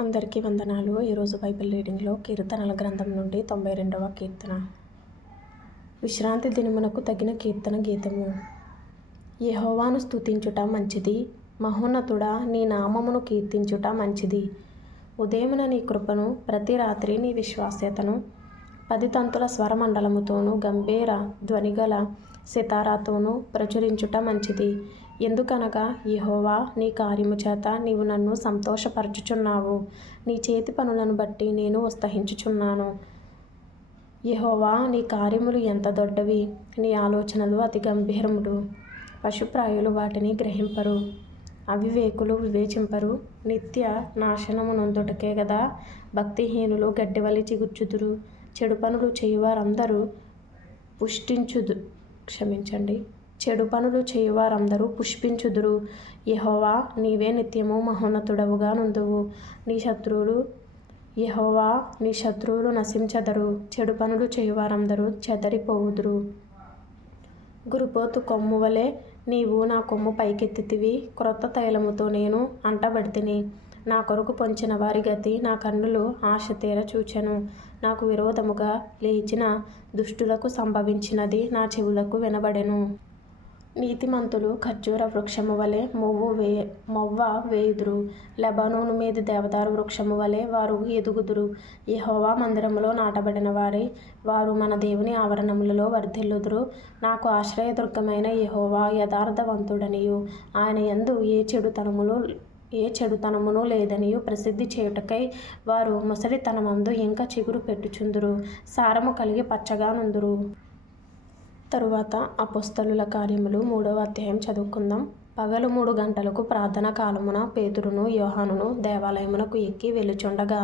అందరికీ వందనాలు. ఈరోజు బైబిల్ రీడింగ్లో కీర్తనల గ్రంథం నుండి 92వ కీర్తన. విశ్రాంతి దినమునకు తగిన కీర్తన గీతము. యెహోవాను స్తుతించుట మంచిది, మహోన్నతుడా నీ నామమును కీర్తించుట మంచిది. ఉదయమున నీ కృపను, ప్రతి రాత్రి నీ విశ్వాస్యతను 10 తంతుల స్వరమండలముతోనూ గంభీర ధ్వనిగల సితారాతోనూ ప్రచురించుట మంచిది. ఎందుకనగా యెహోవా నీ కార్యము చేత నీవు నన్ను సంతోషపరచుచున్నావు. నీ చేతి పనులను బట్టి నేను ఉత్సహించుచున్నాను. యెహోవా నీ కార్యములు ఎంత దొడ్డవి, నీ ఆలోచనలు అతి గంభీరములు. పశుప్రాయులు వాటిని గ్రహింపరు, అవివేకులు వివేచింపరు. నిత్య నాశనము నొందుటకే గదా భక్తిహీనులు గడ్డివలె చిగుర్చుదురు. చెడు పనులు చేయువారందరూ పుష్పించుదురు. యెహోవా నీవే నిత్యము మహోన్నతుడవుగా నుందువు. యెహోవా నీ శత్రువులు నశించెదరు. చెడు పనులు చేయువారందరూ చెదరిపోవుదురు. గురుపోతు కొమ్ము వలె నీవు నా కొమ్ము పైకెత్తితివి. క్రొత్త తైలముతో నేను అంటబడితిని. నా కొరకు పొంచిన వారి గతి నా కన్నులు ఆశ తీర చూచెను. నాకు విరోధముగా లేచిన దుష్టులకు సంభవించినది నా చెవులకు వినబడెను. నీతిమంతులు ఖర్జూర వృక్షము వలె మొవ్వ వేయుదురు. లెబానోను మీది దేవదారు వృక్షము వలె వారు ఎదుగుదురు. యెహోవా మందిరములో నాటబడిన వారు మన దేవుని ఆవరణములలో వర్ధిల్లుదురు. నాకు ఆశ్రయదుర్గమైన యెహోవా యథార్థవంతుడనియు ఆయన యందు ఏ చెడుతనమును లేదనియు ప్రసిద్ధి చేయుటకై వారు ముసలితనమందు ఇంకా చిగురు పెట్టుచుందురు. సారము కలిగి పచ్చగా నుందురు. తరువాత అపోస్తలుల కార్యములు 3వ అధ్యాయం చదువుకుందాం. పగలు 3 గంటలకు ప్రార్థనా కాలమున పేతురును యోహానును దేవాలయమునకు ఎక్కి వెళ్ళుచుండగా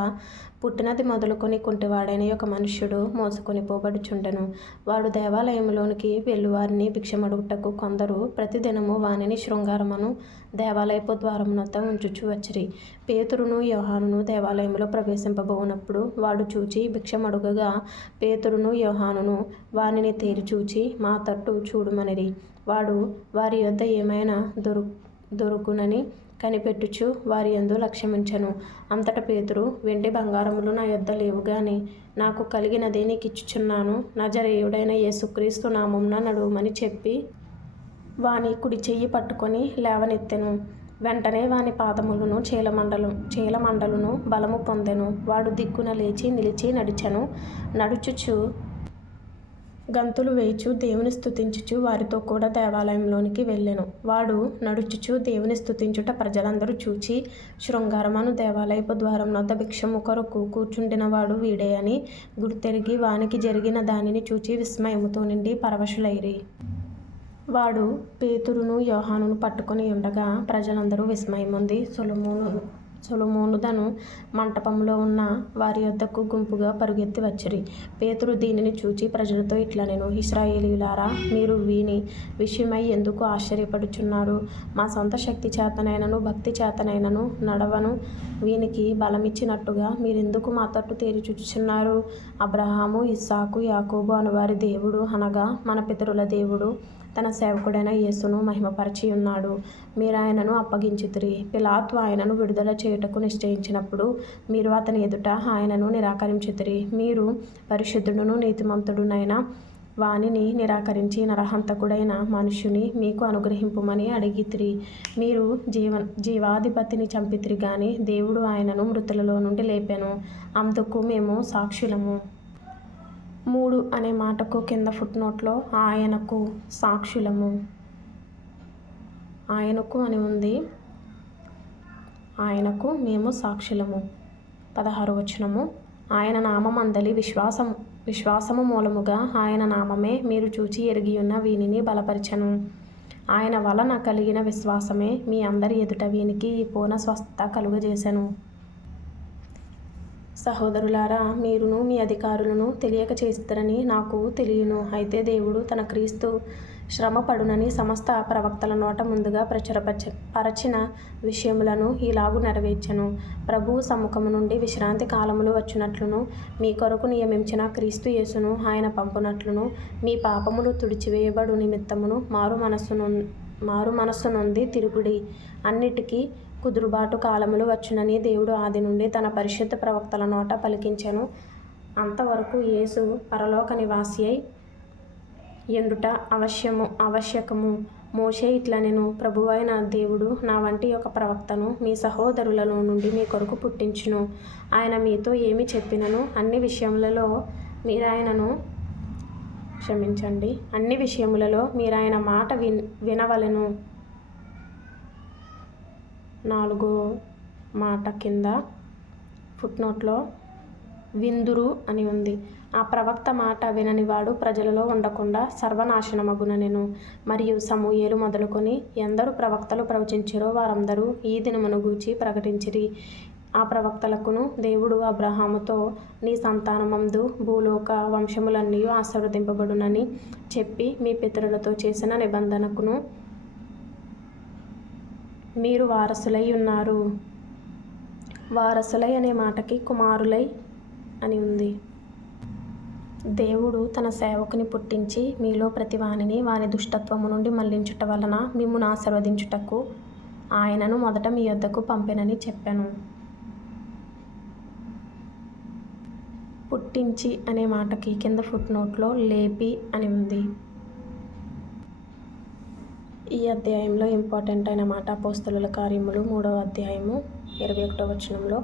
పుట్టినది మొదలుకొని కుంటివాడైన ఒక మనుష్యుడు మోసుకొని పోబడుచుండెను. వాడు దేవాలయములోనికి వెళ్ళువారిని భిక్షమడుగుటకు కొందరు ప్రతిదినము వానిని శృంగారమును దేవాలయపు ద్వారమునొద్ద ఉంచుచూ వచ్చిరి. పేతురును యోహానును దేవాలయములో ప్రవేశింపబోనప్పుడు వాడు చూచి భిక్షమడుగగా పేతురును యోహానును వానిని తేరి చూచి మా తట్టు చూడుమనిరి. వాడు వారి యొద్ద ఏమైనా దొరుకునని కనిపెట్టుచు వారి యందు లక్ష్యముంచెను. అంతట పేతురు, వెండి బంగారములు నా యొద్ద లేవు గాని నాకు కలిగినదే నీకిచ్చుచున్నాను. నజరేయుడైన యేసుక్రీస్తు నామమున నడువుమని చెప్పి వాని కుడి చెయ్యి పట్టుకొని లేవనెత్తెను. వెంటనే వాని పాదములను చీలమండలును బలము పొందెను. వాడు దిగ్గున లేచి నిలిచి నడిచెను. నడుచుచు గంతులు వేయుచు దేవుని స్తుతించుచు వారితో కూడా దేవాలయంలోనికి వెళ్ళెను. వాడు నడుచుచు దేవుని స్తుతించుట ప్రజలందరూ చూచి శృంగారమను దేవాలయపు ద్వారమునొద్ద భిక్షము కొరకు కూర్చుండినవాడు వీడే అని గుర్తెరిగి వానికి జరిగిన దానిని చూచి విస్మయముతో నిండి పరవశులైరి. వాడు పేతురును యోహానును పట్టుకొని ఉండగా ప్రజలందరూ విస్మయముంది సొలొమోనుదను మంటపంలో ఉన్న వారి యొద్దకు గుంపుగా పరుగెత్తి వచ్చిరి. పేతురు దీనిని చూచి ప్రజలతో ఇట్లనెను, ఇశ్రాయేలీయులారా, మీరు వీని విషయమై ఎందుకు ఆశ్చర్యపడుచున్నారు? మా సొంత శక్తి చేతనైనను భక్తి చేతనైనను నడవను వీనికి బలమిచ్చినట్టుగా మీరెందుకు మా తట్టు తేరి చూచుచున్నారు? అబ్రహాము, ఇస్సాకు, యాకోబు అనువారి దేవుడు అనగా మన పితరుల దేవుడు తన సేవకుడైన యేసును మహిమపరచి ఉన్నాడు. మీరాయనను అప్పగించితిరి. పిలాతు ఆయనను విడుదల చేయుటకు నిశ్చయించినప్పుడు మీరు అతని ఎదుట ఆయనను నిరాకరించితిరి. మీరు పరిశుద్ధుడును నీతిమంతుడునైన వానిని నిరాకరించి నరహంతకుడైన మనుష్యుని మీకు అనుగ్రహింపుమని అడిగితిరి. మీరు జీవాధిపతిని చంపితిరి గాని దేవుడు ఆయనను మృతులలో నుండి లేపెను. అందుకు మేము సాక్షులము. 3 అనే మాటకు కింద ఫుట్నోట్లో ఆయనకు సాక్షులము, ఆయనకు అని ఉంది. ఆయనకు మేము సాక్షులము. 16వ వచనము. ఆయన నామమందలి విశ్వాసము మూలముగా ఆయన నామమే మీరు చూచి ఎరిగియున్న వీనిని బలపరచెను. ఆయన వలన కలిగిన విశ్వాసమే మీ అందరి ఎదుట వీనికి ఈ పూర్ణ స్వస్థత కలుగజేసెను. సహోదరులారా, మీరును మీ అధికారులను తెలియక చేసిద్దరని నాకు తెలియను. అయితే దేవుడు తన క్రీస్తు శ్రమ పడునని సమస్త ప్రవక్తల నోట ముందుగా ప్రచురపరచిన విషయములను ఇలాగు నెరవేర్చెను. ప్రభువు సమ్ముఖము నుండి విశ్రాంతి కాలములు వచ్చినట్లును మీ కొరకు నియమించిన క్రీస్తు యేసును ఆయన పంపునట్లును మీ పాపములు తుడిచివేయబడు నిమిత్తమును మారు మనస్సు నొంది తిరుగుడి. అన్నిటికీ కుదురుబాటు కాలములు వచ్చునని దేవుడు ఆది నుండి తన పరిశుద్ధ ప్రవక్తల నోట పలికించెను. అంతవరకు యేసు పరలోక నివాసి అయి ఎండుట ఆవశ్యకము. మోషే ఇట్లనెను, ప్రభువైన దేవుడు నా వంటి ఒక ప్రవక్తను మీ సహోదరులలో నుండి మీ కొరకు పుట్టించును. ఆయన మీతో ఏమి చెప్పినను అన్ని విషయములలో మీరాయన మాట వినవలెను. 4వ మాట కింద ఫుట్నోట్లో విందురు అని ఉంది. ఆ ప్రవక్త మాట విననివాడు ప్రజలలో ఉండకుండా సర్వనాశనమగునెను. మరియు సమూయేలు మొదలుకొని ఎందరు ప్రవక్తలు ప్రవచించిరో వారందరూ ఈ దినమును గూర్చి ప్రకటించిరి. ఆ ప్రవక్తలకును దేవుడు అబ్రహాముతో నీ సంతానమందు భూలోక వంశములన్నీ ఆశీర్వదింపబడునని చెప్పి మీ పితరులతో చేసిన నిబంధనకును మీరు వారసులై ఉన్నారు. వారసులై అనే మాటకి కుమారులై అని ఉంది. దేవుడు తన సేవకుని పుట్టించి మీలో ప్రతివానిని వాని దుష్టత్వము నుండి మళ్లించుట వలన మిమ్మును ఆశీర్వదించుటకు ఆయనను మొదట మీ యొద్దకు పంపెనని చెప్పెను. పుట్టించి అనే మాటకి కింద ఫుట్నోట్లో లేపి అని ఉంది. ఈ అధ్యాయంలో ఇంపార్టెంట్ అయిన మాట అపోస్తలుల కార్యములు 3వ అధ్యాయము 21వ వచనంలో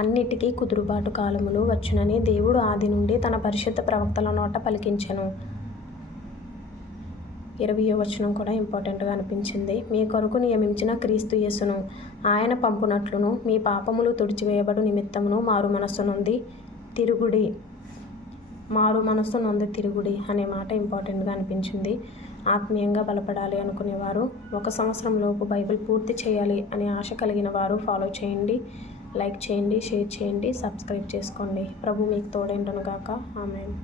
అన్నిటికీ కుదురుబాటు కాలములు వచ్చునని దేవుడు ఆది నుండి తన పరిశుద్ధ ప్రవక్తల నోట పలికించెను. 20వ వచనం కూడా ఇంపార్టెంట్గా అనిపించింది. మీ కొరకు నియమించిన క్రీస్తు యేసును ఆయన పంపునట్లును మీ పాపములు తుడిచివేయబడు నిమిత్తమును మారు మనస్సు నొంది తిరుగుడి అనే మాట ఇంపార్టెంట్గా అనిపించింది. ఆత్మీయంగా బలపడాలి అనుకునేవారు, 1 సంవత్సరం లోపు బైబిల్ పూర్తి చేయాలి అనే ఆశ కలిగిన వారు ఫాలో చేయండి, లైక్ చేయండి, షేర్ చేయండి, సబ్స్క్రైబ్ చేసుకోండి. ప్రభు మీకు తోడైండును గాక. ఆమేన్.